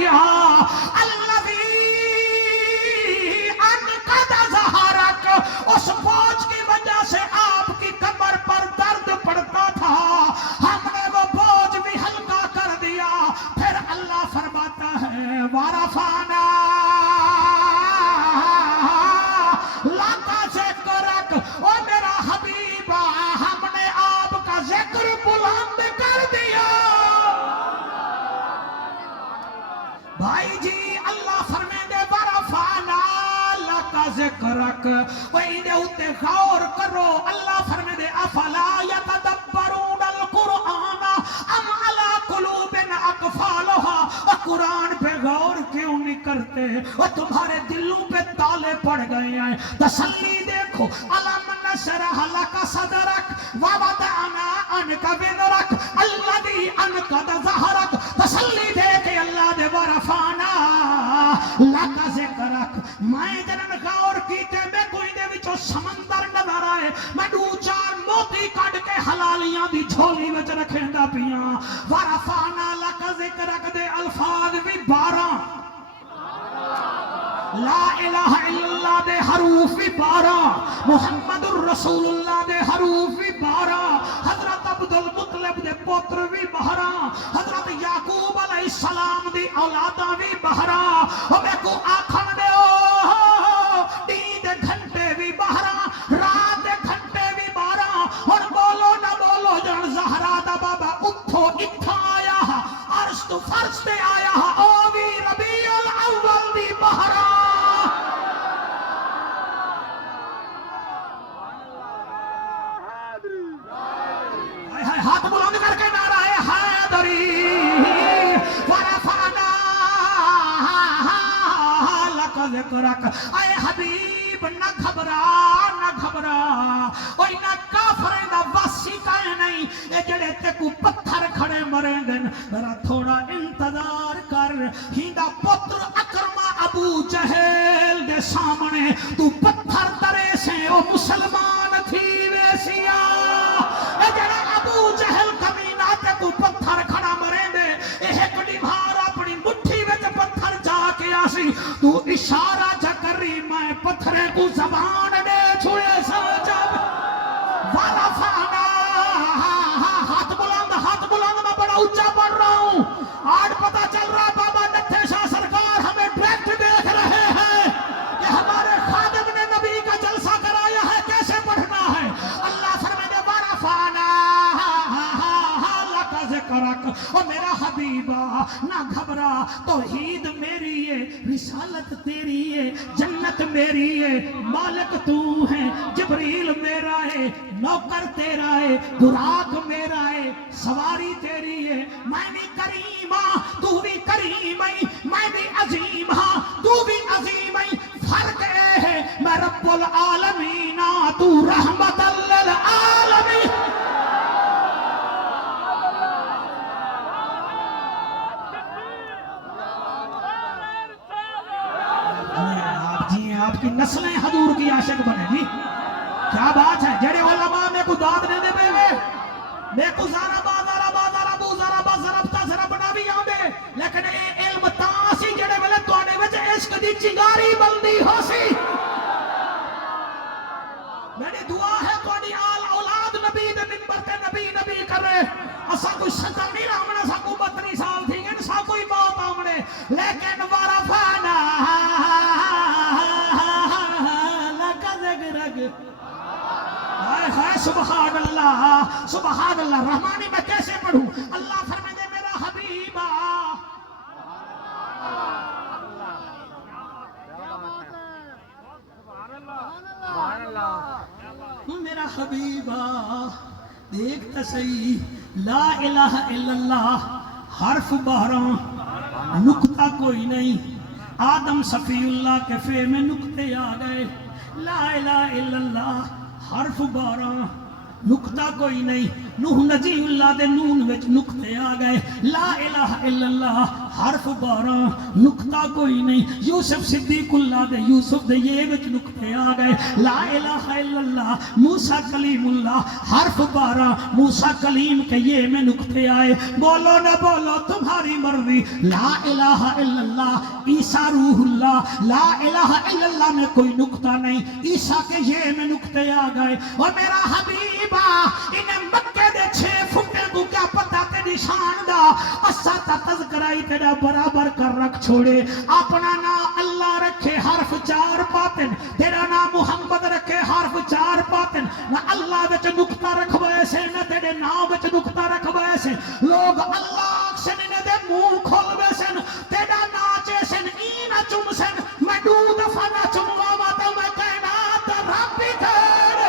دیا الذی انقض ظہرک، اس بوجھ کی وجہ سے آپ کی کمر پر درد پڑتا تھا، ہم نے وہ بوجھ بھی ہلکا کر دیا۔ پھر اللہ فرماتا ہے وَرَفَعْنَا لَكَ ذِكْرَكَ، او میرا حبیبہ ہم نے آپ کا ذکر بلند کر دیا۔ بھائی جی اللہ فرمائے دے وَرَفَعْنَا لَكَ ذِكْرَكَ، وہی دے اتے غور کرو۔ اللہ فرمائے دے افلا یتدبرون القرآن ام علی قلوب اقفالها، قرآن پہ غور کیوں نہیں کرتے؟ وہ تمہارے دلوں پہ تالے پڑ گئے ہیں۔ تسلی دیکھو الم نشرح لک صدرک ووضعنا عنک وزرک الذی انقض ظہرک، تسلی دے کہ اللہ دے ورفعنا لک ذکرک۔ میں جنن غور کیتے میں کوئی دے وچوں سمندر نظر آئے، میں دو چار موتی کٹ کے حلالیاں دی جھولی وچ رکھیندا پیاں۔ ورفعنا لک ذکرک دے الفاظ بھی 12، لا الہ الا اللہ دے حروف بھی 12، محمد الرسول اللہ دے حروف بھی 12، حضرت عبد المطلب دے پوتر بھی 12، حضرت یعقوب علیہ السلام دی اولاداں بھی 12۔ اور میں کو آکھن دے دین دے گھنٹے بھی 12، رات دے گھنٹے بھی 12۔ اور بولو نہ بولو جن زہرا دا بابا اتھو اتھا آیا، عرش تو فرش تے آیا، او بھی ربیع الاول دی 12۔ ہاتھ بلند کر کے نعرہ حیدری ورفعنا لک ذکرک۔ اے حبیب نہ گھبرا نہ گھبرا، اوہ نہ کافریں دا واسی کائے نہیں، اے جڑے تے کو پتھر کھڑے مریں گن، ذرا تھوڑا انتظار کر۔ ہیندا پتر اکرما ابو جہل دے سامنے تو پتھر ترے سے او مسلمان تھی ویسیا۔ اے جڑا ابو جہل کمینہ تے کو پتھر کھڑا مریں دے، ایک ڈیمار اپنی مٹھی وچ پتھر جا کے آسی، تو اشارہ جا کری میں پتھرے کو زبان دے چھوڑے سمجھب۔ ورفعنا، ہاتھ بلند میں بڑا اونچا پڑھ رہا ہوں، آج پتہ چل رہا بابا نتھے شاہ سرکار ہمیں ڈائریکٹ دیکھ رہے ہیں کہ ہمارے خادم نے نبی کا جلسہ کرایا ہے، کیسے پڑھنا ہے۔ اللہ فرمائے ورفعنا لک ذکرک، اور میرا حبیبہ نہ گھبرا، توحید میری ہے، رسالت تیری ہے، جنت میری ہے، مالک تو ہے، جبریل میرا ہے، نوکر تیرا ہے، براق میرا ہے، سواری تیری ہے۔ میں بھی کریم ہاں تو بھی کریم ہے، میں بھی عظیم ہاں تو بھی عظیم ہے، فرق اے ہے میں رب العالمین ہاں تو رحمت للعالمین۔ آپ کی نسلیں حضور کی عاشق بنے گی، کیا بات ہے۔ جڑے علماء میں کو داد دے دے بے میں کو زارا با ضرب تا ضرب نہ بھی آندے، لیکن اے علم تاسی جڑے ویلے تواڈے وچ عشق دی چنگاری بلدی ہو سی۔ میری دعا ہے تواڈی آل اولاد نبی دے منبر تے نبی نبی کرے۔ اسا کوئی سزا نہیں رامنا، سا کو 32 سال تھی گن، سا کوئی موت آمنے، لیکن ورفعنا سبحان اللہ سبحان اللہ۔ رحمانی میں کیسے پڑھوں؟ اللہ فرمائے دے میرا حبیبہ میرا حبیبہ دیکھ تا صحیح، لا الہ الا اللہ حرف 12، نکتہ کوئی نہیں۔ آدم صفی اللہ کے فے میں نکتے آ گئے، لا الہ الا اللہ حرف 12، نکتہ کوئی نہیں۔ نوح نجی اللہ دے نون وچ نقطے آ گئے لا الہ الا اللہ حرف 12 نقطہ کوئی نہیں یوسف صدیق اللہ دے یوسف دے یہ وچ نقطے آ گئے لا الہ الا اللہ موسیٰ کلیم اللہ حرف 12 موسیٰ کلیم کے یہ میں نقطے آئے بولو نہ بولو تمہاری مرضی لا الہ الا اللہ عیسیٰ روح اللہ لا الہ الا اللہ میں کوئی نقطہ نہیں عیسیٰ کے یہ میں نقطے آ گئے اور میرا حبیبہ انہیں مکہ دے 6 فٹے کو کیا پتہ تیری شان دا اسا تا تذکرائی تیرا برابر کر رکھ چھوڑے اپنا نام اللہ رکھے حرف 4 باطن تیرا نام محمد رکھے حرف 4 باطن نہ اللہ وچ نقطہ رکھوائے سے نہ تیرے نام وچ نقطہ رکھوائے سے لوگ اللہ سے نہ دے منہ کھولوے سے تیرا ناچے سے اینا چم سے میں دو دفعہ نہ چموا ماتا میں کائنات دا ربی تیرے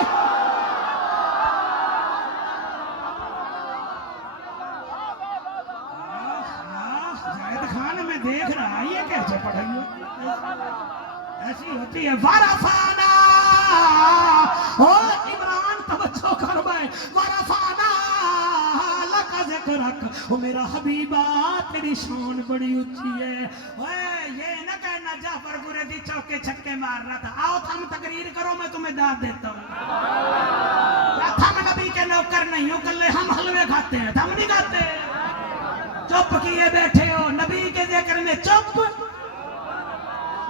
میں دیکھ رہا یہ کیسے پڑھائی ایسی ہوتی ہے ورفانا عمران توجہ کر بھائی ورفانا لکا ذکرک میرا حبیبہ تیری شان بڑی اچھی ہے یہ نہ کہنا جعفر قریشی چوکے چھکے مار رہا تھا آؤ تم تقریر کرو میں تمہیں داد دیتا ہوں ہم نبی کے نوکر نہیں ہو کلے ہم حلوے کھاتے ہیں ہم نہیں کھاتے چپ کیے بیٹھے ہو نبی کے ذکر میں چپ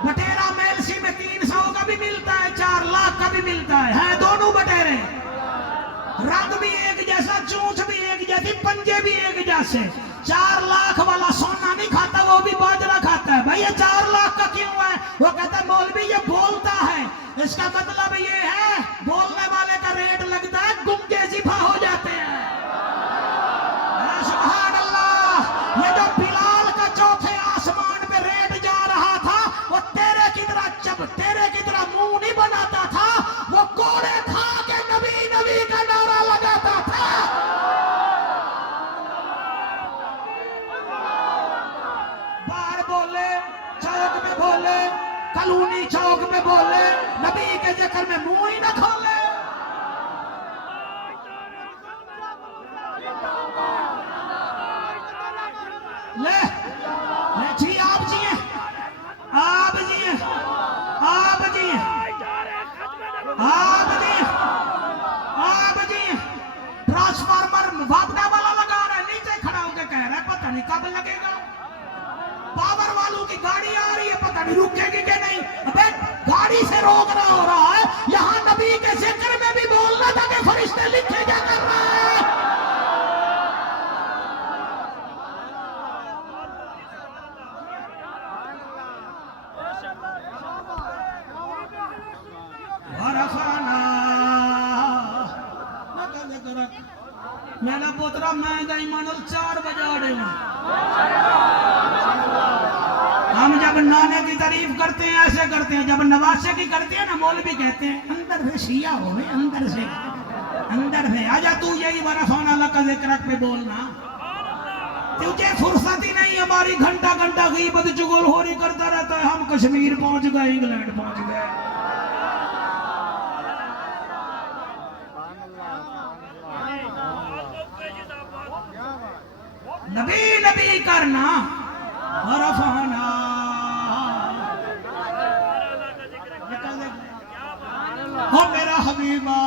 بٹیرہ میلسی میں 300 کا بھی ملتا ہے 4 لاکھ کا بھی ملتا ہے ہیں دونوں بٹیرے رنگ بھی ایک جیسا چونچ بھی ایک جیسی پنجے بھی ایک جیسے 4 لاکھ والا سونا نہیں کھاتا وہ بھی باجرہ کھاتا ہے بھئی یہ 4 لاکھ کا کیوں ہے وہ کہتا ہے مولوی یہ بولتا ہے اس کا مطلب یہ ہے بولنے والے کا ریٹ لگتا ہے گنگے زبا ہو جاتے ہیں سبحان اللہ یہ جو بلال کا چوتھے آسمان پہ ریٹ جا رہا تھا وہ تیرے کی طرح جب تیرے کی طرح منہ نہیں بناتا تھا وہ کوڑے کھا کے نبی نبی کا نعرہ لگاتا تھا بار بولے چوک میں بولے کلونی چوک میں بولے نبی کے ذکر میں منہ ہی نہ کھولے لے جی آپ جی ہیں آپ جی ہیں آپ جی ہیں آپ جی ہیں آپ جی ہیں ٹرانسفارمر وابڈا والا لگا رہا ہے نیچے کھڑا ہو کے کہہ رہا ہے پتہ نہیں کب لگے گا پاور والوں کی گاڑی آ رہی ہے پتہ نہیں رکے گی کہ نہیں ابے گاڑی سے روک رہا ہو رہا ہے یہاں نبی کے ذکر میں بھی بولنا تھا کہ فرشتے لکھے کیا کر رہا ہے میرا پوترا میں گئی منل 4 بجاڑے میں ہم جب نانے کی تعریف کرتے ہیں ایسے کرتے ہیں جب نواسے کی کرتے ہیں نا مولوی کہتے ہیں اندر سے شیعہ ہوئے اندر سے آجا تو یہی ورفانا لکا ذکرک پہ بولنا تجھے فرصت ہی نہیں ہماری گھنٹہ غیبت چگل ہو رہی کرتا رہتا ہے ہم کشمیر پہنچ گئے انگلینڈ پہنچ گئے نبی نبی کرنا ورفانا او میرا حبیبہ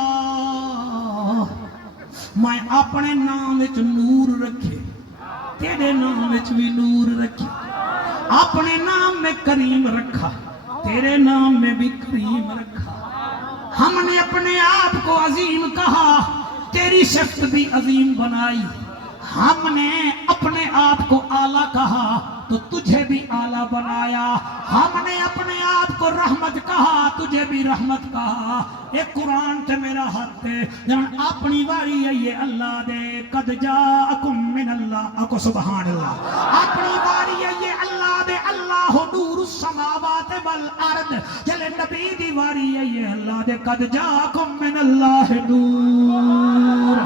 میں اپنے نام وچ نور رکھے تیرے نام وچ بھی نور رکھے اپنے نام میں کریم رکھا تیرے نام میں بھی کریم رکھا ہم نے اپنے آپ کو عظیم کہا تیری صفت بھی عظیم بنائی ہم نے اپنے آپ کو اعلیٰ کہا تو تجھے بھی اعلیٰ بنایا ہم نے اپنے آپ کو رحمت کہا تجھے بھی رحمت کہا ایک قرآن تے میرا ہاتھ دے جب اپنی واری ہے یہ اللہ دے قد جاءکم من اللہ اکو سبحان اللہ اپنی واری ہے یہ اللہ دے اللہ نور السماوات والارض جلے نبی دی واری ہے یہ اللہ دے قد جاءکم من اللہ نور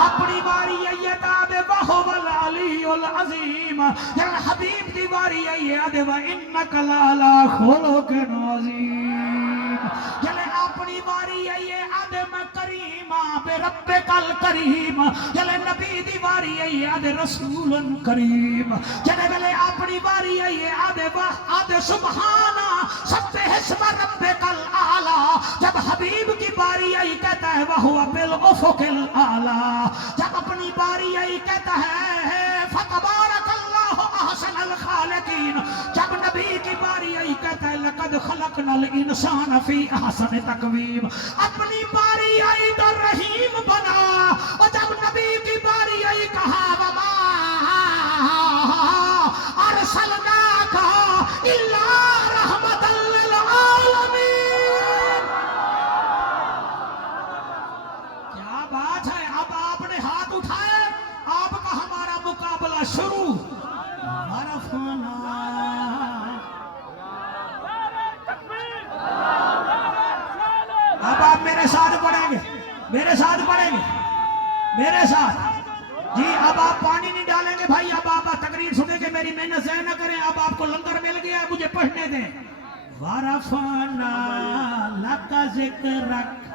اپنی واری ہے یہ داد وہو العلی العظیم جلے حبیب دیواری ہے یہ آدھے وَإِنَّكَ لَعَلَىٰ خُلُقٍ عَظِيمٍ کریم جلے اپنی واری آئیے آدھے میں کریم بے رب کل کریم جلے نبی دی واری آئیے آدھے رسول کریم جلے بلے اپنی واری آئیے آدھے سبحانہ سب حسب رب کل آلہ جب حبیب کی باری آئی کہتا ہے وَهُوَ بِالْأُفُقِ الْأَعْلَى جب اپنی باری آئی کہتا ہے فَتَبَارَكَ اللَّهُ أَحْسَنَ الْخَالِقِينَ جب نبی کی باری آئی کہتا ہے لَقَدْ خَلَقْنَا الْإِنسَانَ فِي أَحْسَنِ تَقْوِيمٍ اپنی باری آئی تو رحیم بنا اور جب نبی کی باری آئی کہا وَمَا أَرْسَلْنَاكَ إِلَّا رَحْمَةً لِلْعَالَمِينَ کیا بات ہے اب آپ نے ہاتھ اٹھائے آپ کا ہمارا مقابلہ شروع عرفنا اب آپ میرے ساتھ پڑھیں گے میرے ساتھ پڑھیں گے میرے ساتھ جی اب آپ پانی نہیں ڈالیں گے بھائی اب آپ تقریر سنیں گے میری محنت ضائع نہ کریں اب آپ کو لنگر مل گیا ہے مجھے پڑھنے دیں وَرَفَعْنَا لَكَ ذِكْرَكَ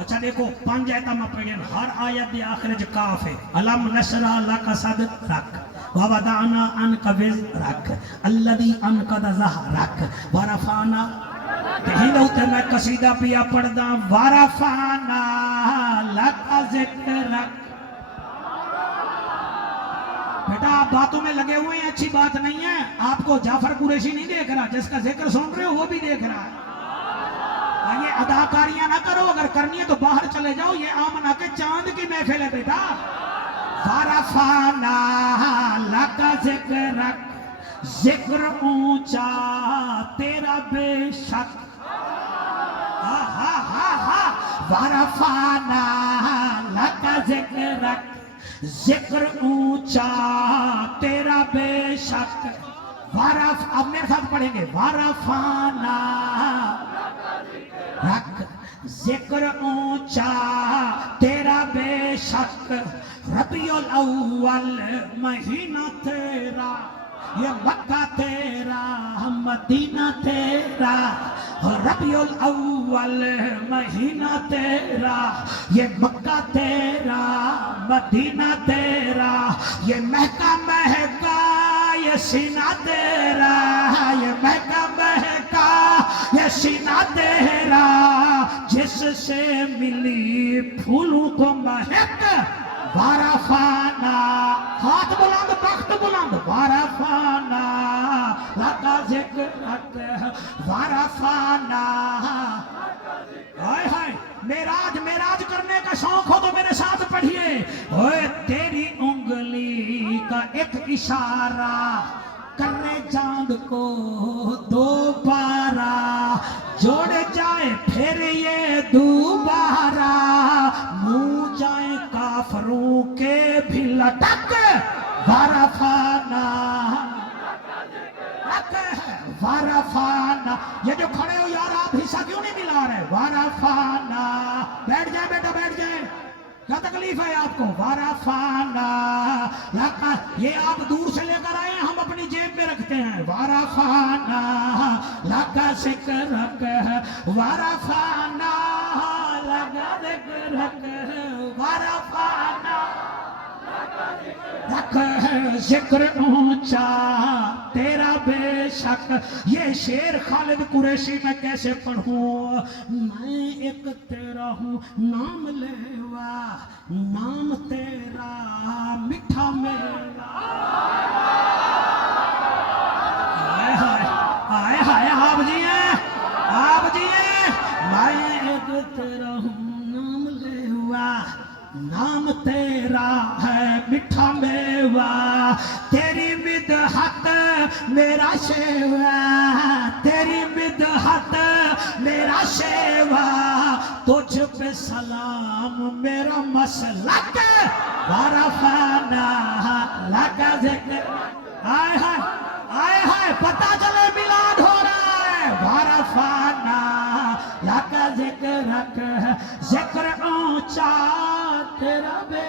اچھا دیکھو 5 آیتاں میں پڑھیں ہر آیت دی آخر جو کاف ہے علم نشرح لک صدرک ووضعنا عنک وزرک الذی انقض ظہرک ورفعنا کہیں ہوتے میں قصیدہ پیا پڑھدا ورفعنا لک ذکرک بیٹا آپ باتوں میں لگے ہوئے ہیں اچھی بات نہیں ہے آپ کو جعفر قریشی نہیں دیکھ رہا جس کا ذکر سن رہے ہو وہ بھی دیکھ رہا ہے یہ اداکاریاں نہ کرو اگر کرنی ہے تو باہر چلے جاؤ یہ آمنہ کے چاند کی محفل ہے بیٹا وَرَفَعْنَا لَكَ ذِكْرَكَ ذکر اونچا تیرا بے شک وَرَفَعْنَا لَكَ ذِكْرَكَ ذکر اونچا تیرا بے شک اب میرے ساتھ پڑھیں گے وَرَفَعْنَا رکھ ذکر اونچا تیرا بے شک ربیع الاول مہینہ تیرا یہ مکہ تیرا مدینہ تیرا ربیع الاول مہینہ تیرا یہ مکہ تیرا مدینہ تیرا یہ مہکا مہکا یہ سینہ تیرا یہ مہکا مہکا یہ سینہ تیرا جس سے ملی پھولوں کو مہک وَرَفَعْنَا ہاتھ بلند بخت بلند وَرَفَعْنَا لَكَ ذِكْرَكَ وَرَفَعْنَا میراج کرنے کا شوق ہو تو میرے ساتھ پڑھیے اوے تیری انگلی کا ایک اشارہ کرنے چاند کو دوبارہ جوڑ جائے پھر یہ دوبارہ منہ جائیں کافروں کے بھی لٹک وَرَفَعْنَا وَرَفَعْنَا یہ جو کھڑے ہو یار آپ حصہ کیوں نہیں ملا رہے وَرَفَعْنَا بیٹھ جائیں بیٹا بیٹھ جائیں کیا تکلیف ہے آپ کو وَرَفَعْنَا یہ آپ دور سے لے کر آئے ہیں ہم اپنی جیب میں رکھتے ہیں وَرَفَعْنَا لَكَ ذِكْرَكَ وَرَفَعْنَا لَكَ ذِكْرَكَ وَرَفَعْنَا ذکر اونچا تیرا بے شک یہ شعر خالد قریشی میں کیسے پڑھوں میں ایک تیرا ہوں نام لیوا نام تیرا میٹھا میرا آئے ہائے آپ جی ہیں میں ایک تیرا ہوں نام لیوا نام تیرا ہے میٹھا میوا تیری مدحت میرا شیوا تیری مدحت میرا شیوا تجھ پہ سلام میرا مسلک وَرَفَعْنَا لَكَ ذِكْرَكَ آئے ہائے پتہ چلے میلاد ہو رہا ہے وَرَفَعْنَا لَكَ ذِكْرَكَ ذکر اونچا تیرا بے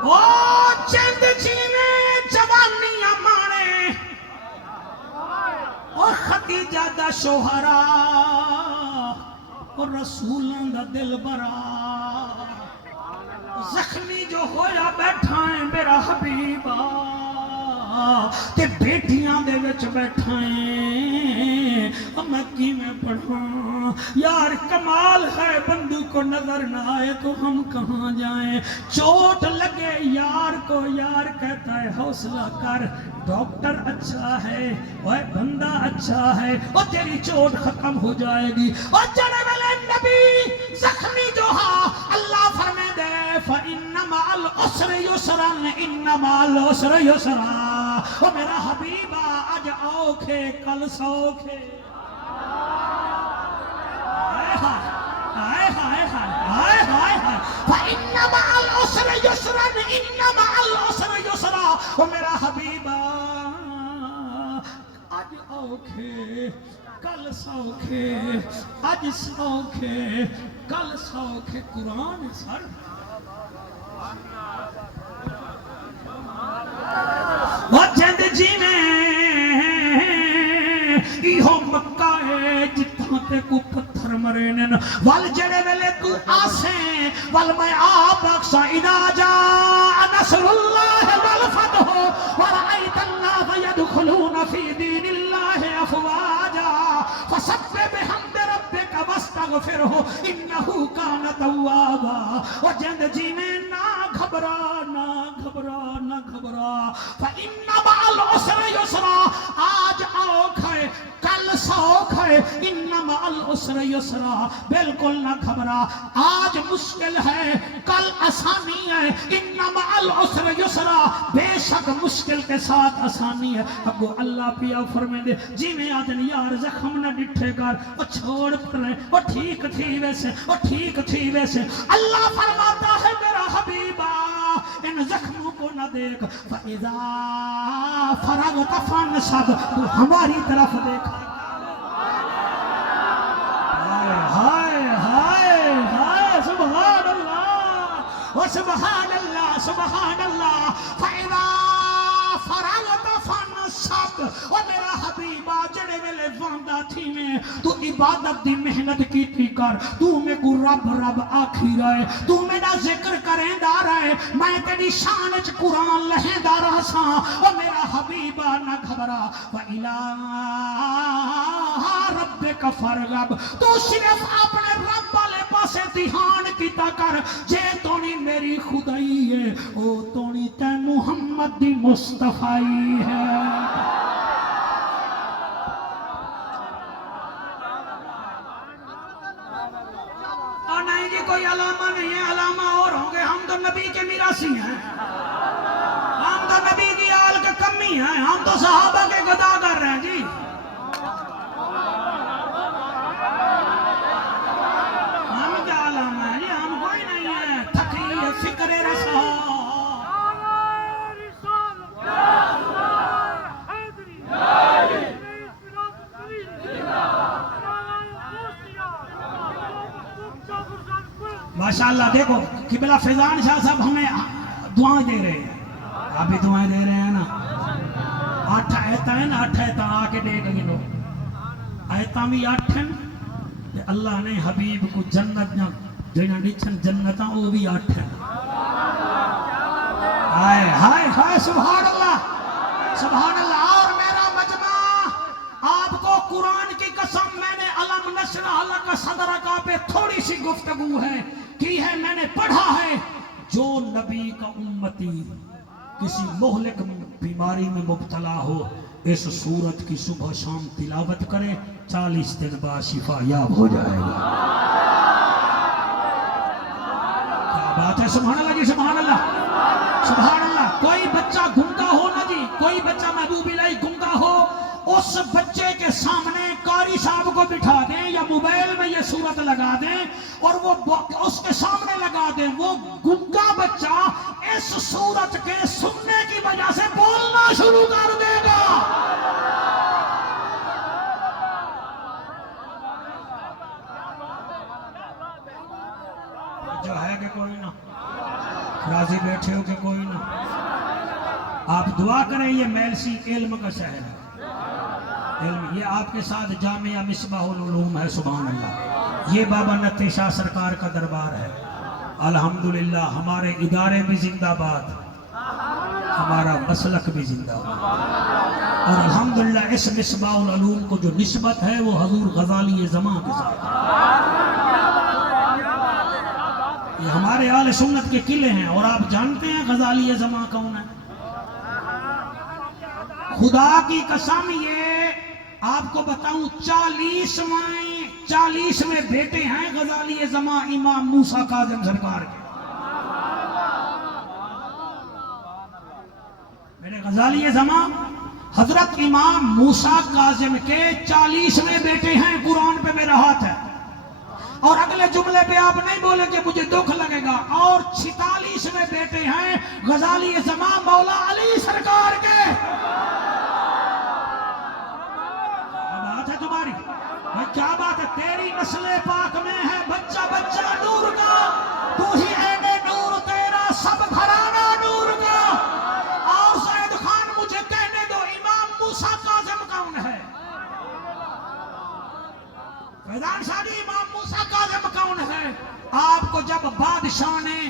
او چند جیوے جوانیاں مانے اور خدیجہ دا شوہرا اور رسولاں دا دل برا زخمی جو ہویا بیٹھا ہے میرا حبیبا تے بیٹیاں دے وچ بیٹھا ہے میں کی میں پڑھاں یار کمال ہے بندو کو نظر نہ آئے تو ہم کہاں جائیں چوٹ لگے یار کو یار کہتا ہے حوصلہ کر ڈاکٹر اچھا ہے اور بندہ اچھا ہے اور تیری چوٹ ختم ہو جائے گی اور جڑے والے نبی زخمی جو ہاں اللہ فرمائے دے فَإِنَّ مَعَ الْعُسْرِ يُسْرًا إِنَّ مَعَ الْعُسْرِ يُسْرًا او میرا حبیبہ آج اوکھے کل سوکھے فَإِنَّ مَعَ الْعُسْرِ يُسْرًا إِنَّ مَعَ الْعُسْرِ يُسْرًا او میرا حبیبہ آج اوکھے کل سوکھے آج سوکھے کل سوکھے قرآن سر وہ چند جی میں ایہو مکہ ہے جتھاں تے کو پتھر مرے نن وال جڑے ویلے تو آسیں وال میں بخشا اذا جاء نصر اللہ والفتح ورأيت الناس يدخلون في دين الله افواجا فسبح بحمد ربك واستغفره انه كان توابا وہ چند جی میں نہ گھبرا نہ گھبرا نہ گھبرا فإن مع العسر يسرا آج آوکھ ہے کل سوکھ ہے ان مع العسر يسرا بالکل نہ گھبرا آج مشکل ہے کل آسانی ہے ان مع العسر يسرا بے شک مشکل کے ساتھ آسانی ہے ابو اللہ پیا فرمائے دے جی میں آدن یار زخم نہ ڈٹھے کر وہ چھوڑ پڑے وہ ٹھیک تھی ویسے وہ ٹھیک تھی ویسے اللہ فرماتا ہے میرا حبیبہ ان زخموں کو نہ دیکھ فَإِذَا فَرَغْتَ فَانْصَبْ تو ہماری طرف دیکھا ہائے ہائے ہائے سبحان اللہ و سبحان اللہ سبحان اللہ فَإِذَا فَرَغْتَ فَانْصَبْ و میرا حبیبہ جڑے ویلے واندا تھی میں تو عبادت دی محنت کیتی کر تو میں کو رب رب آکھی رہے تو میرا ذکر کریں دا رہے میں تیری شان وچ قرآن لہیں دا رہا سا او میرا حبیبہ نہ گھبرا وَإِلَىٰ رَبِّكَ فَارْغَب تو صرف اپنے رب والے پاسے دھیان کیتا کر جے تونی میری خدائی ہے او تونی تے محمد دی مصطفی ہے کوئی علامہ نہیں ہے علامہ اور ہوں گے ہم تو نبی کے میراثی ہیں ہم تو نبی کی آل کے کمی ہیں ہم تو صحابہ کے گدا کر رہے ہیں جی ہم کیا علامہ ہیں جی ہم کوئی نہیں ہے تھکی فکر رسا ماشاءاللہ دیکھو قبلہ فیضان شاہ صاحب ہمیں دعائیں دے رہے ہیں آپ بھی دعائیں دے رہے ہیں نا 8 آیتاں ہیں نا 8 آیتاں آکے دے گئے لو آیتاں بھی 8 ہیں کہ اللہ نے حبیب کو جنت جنہاں ڈیچھن جنتاں وہ بھی 8 ہیں ہائے ہائے ہائے سبحان اللہ اور میرا مجمع آپ کو قرآن کی قسم میں نے علم نشرح لک صدرک پہ تھوڑی سی گفتگو ہے کی ہے میں نے پڑھا ہے جو نبی کا امتی کسی مہلک بیماری میں مبتلا ہو اس سورت کی صبح شام تلاوت کرے 40 دن بعد شفا یاب ہو جائے گا کیا بات ہے سبحان اللہ جی سبحان اللہ کوئی بچہ گنگا ہو نا جی کوئی بچہ محبوب الہی گنگا ہو اس بچے کے سامنے قاری صاحب کو بٹھا دیں یا موبائل میں یہ صورت لگا دیں اور وہ اس کے سامنے لگا دیں وہ گنگا بچہ اس صورت کے سننے کی وجہ سے بولنا شروع کر دے گا جو ہے کہ کوئی نہ راضی بیٹھے ہو کہ کوئی نہ. آپ دعا کریں. یہ میلسی علم کا شہر ہے. علم یہ آپ کے ساتھ جامعہ مصباح العلوم ہے. سبحان اللہ. یہ بابا نتی شاہ سرکار کا دربار ہے. الحمدللہ ہمارے ادارے بھی زندہ باد, ہمارا مسلک بھی زندہ باد. اور الحمدللہ اس مصباح العلوم کو جو نسبت ہے وہ حضور غزالی زماں کے ساتھ. یہ ہمارے اہل سنت کے قلعے ہیں. اور آپ جانتے ہیں غزالی زماں کون ہے؟ خدا کی قسم یہ آپ کو بتاؤں 40ویں بیٹے ہیں غزالی زماں امام موسیٰ کاظم سرکار کے. میرے غزالی زماں حضرت امام موسیٰ کاظم کے 40ویں بیٹے ہیں. قرآن پہ میرا ہاتھ ہے. اور اگلے جملے پہ آپ نہیں بولیں کہ مجھے دکھ لگے گا. اور 46ویں بیٹے ہیں غزالی زماں مولا علی سرکار کے. کیا بات ہے؟ تیری نسل پاک میں ہے بچہ بچہ نور کا. تو ہی عین نور تیرا سب گھرانہ نور کا. اور زید خان مجھے کہنے دو امام موسیٰ کاظم کون ہے؟ فیضان شاہ جی امام موسیٰ کاظم کون ہے؟ آپ کو جب بادشاہ نے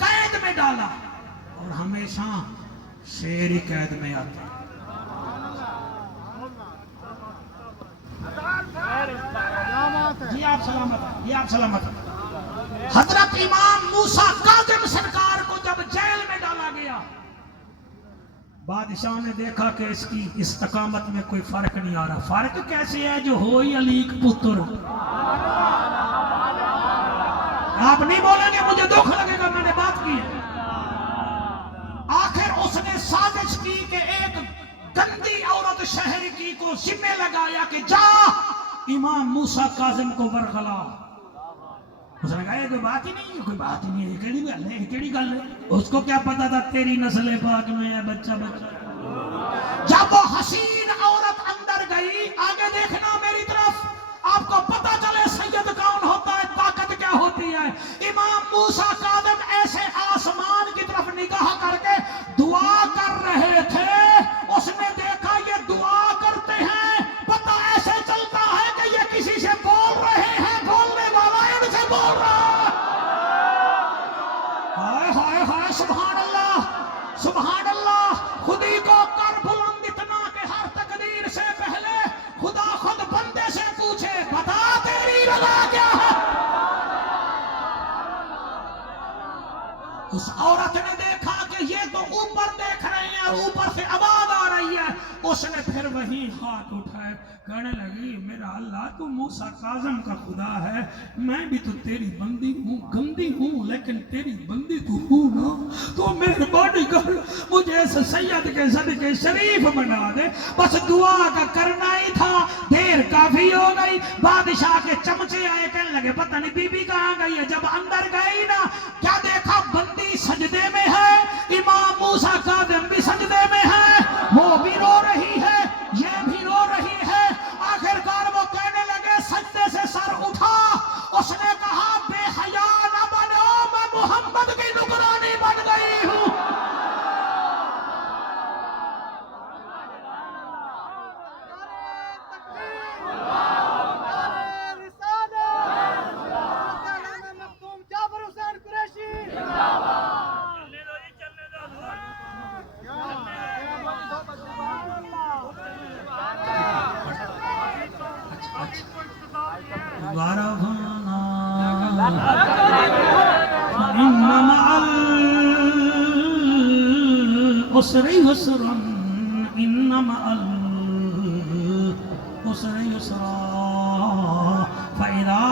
قید میں ڈالا, اور ہمیشہ شیر ہی قید میں آتا. جی آپ سلامت ہیں. جی آپ سلامت ہیں. حضرت امام موسیٰ کاظم سرکار کو جب جیل میں ڈالا گیا, بادشاہ نے دیکھا کہ اس کی استقامت میں کوئی فرق نہیں آ رہا. فرق کیسے ہے جو ہوئی علیق پتر. آپ نہیں بولیں گے مجھے دکھ لگے گا, میں نے بات کی ہے. آخر اس نے سازش کی کہ ایک گندی عورت شہر کی کو ذمہ لگایا کہ جا امام موسیٰ کاظم کو برخلا. اس نے کہا یہ کوئی بات ہی نہیں ہے, کوئی بات ہی نہیں ہے, یہ کیڑی گل ہے. اس کو کیا پتا تھا تیری نسل پاک میں ہے بچہ بچہ. جب وہ حسین عورت اندر گئی, آگے دیکھنا میری طرف, آپ کو پتا چلے سید کون ہوتا ہے, طاقت کیا ہوتی ہے. امام موسیٰ کاظم ایسے آسمان کی طرف نگاہ کر کے دعا کر رہے تھے. اس نے دیکھا یہ دعا کرتے ہیں, پتہ ایسے چلتا ہے کہ یہ کسی سے بول رہے ہیں, بولنے والا ان سے بول رہا ہے. ہائے ہائے ہائے سبحان اللہ سبحان اللہ. خودی کو کر بلند اتنا کہ ہر تقدیر سے پہلے خدا خود بندے سے پوچھے بتا تیری رضا کیا ہے. اس عورت نے دیکھا کہ یہ تو اوپر دیکھ رہے ہیں اور اوپر سے آواز آ رہی ہے. اس نے پھر وہی ہاتھ اٹھائے, کہنے لگی میرا اللہ تو موسیٰ کاظم کا خدا ہے, میں بھی تو تیری بندی ہوں, گندی ہوں لیکن تیری بندی تو ہوں نا. تو مہربانی کر مجھے اس سید کے صدقے شریف بنا دے. بس دعا کا کرنا ہی تھا, دیر کافی ہو گئی. بادشاہ کے چمچے آئے, کہنے لگے پتہ نہیں بی بی کہاں گئی ہے. جب اندر گئی نا, کیا دیکھا بندی سجدے میں ہے, امام موسیٰ کاظم بھی سجدے میں ہے, وہ بھی رو رہی ہے, یہ بھی رو رہی ہے. آخرکار وہ کہنے لگے سجدے سے سر اٹھا. اس نے کہا بے حیا نہ بنو, میں محمد کی نگرانی بن گئی ہوں. العسر يسرا إن مع العسر يسرا فإذا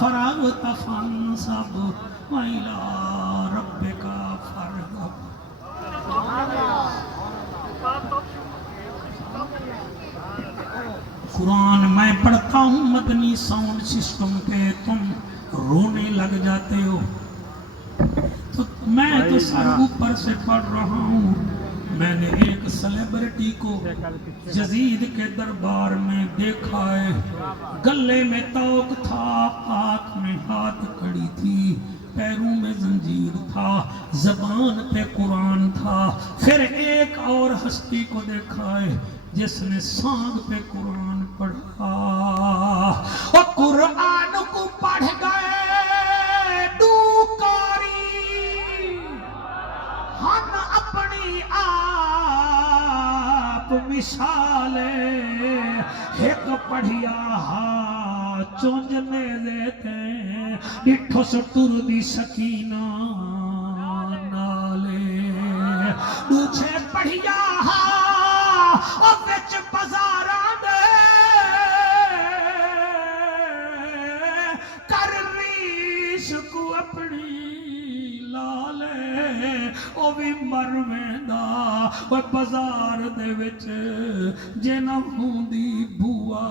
فرغت فانصب وإلى ربك فارغب. قرآن میں پڑھتا ہوں مدنی ساؤنڈ سسٹم پہ, تم رونے لگ جاتے ہو. تو میں تو سر اوپر سے پڑھ رہا ہوں. میں نے ایک سیلیبریٹی کو یزید کے دربار میں دیکھا ہے, گلے میں توق تھا, ہاتھ میں ہاتھ کڑی تھی, پیروں میں زنجیر تھا، زبان پہ قرآن تھا۔ پھر ایک اور ہستی کو دیکھا ہے جس نے سانگ پہ قرآن پڑھا، اور قرآن کو پڑھ گئے دوکاری، ہن اپنی آپ مثالے ایک پڑھیا ہا چونجنے دیتے ڈٹھو سٹور دی سکینہ نالے، دوچھے پڑھیا ہا اور وچ بازاراں دے کر ریش کو اپنی لالے، او بھی مر ویندا او بازار دے وچ جے نہ ہوندی بوا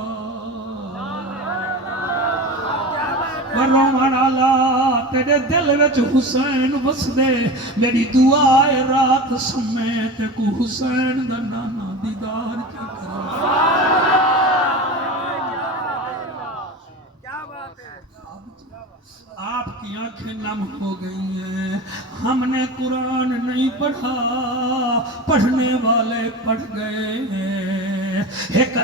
رومن والا تیرے دل وچ حسین وسدے، میری دعا ہے رات سمیت کو حسین دا نانا دیدار کیا کرا۔ آپ کی آنکھیں نم ہو گئی ہیں، ہم نے قرآن نہیں پڑھا، پڑھنے والے پڑھ گئے۔ ایک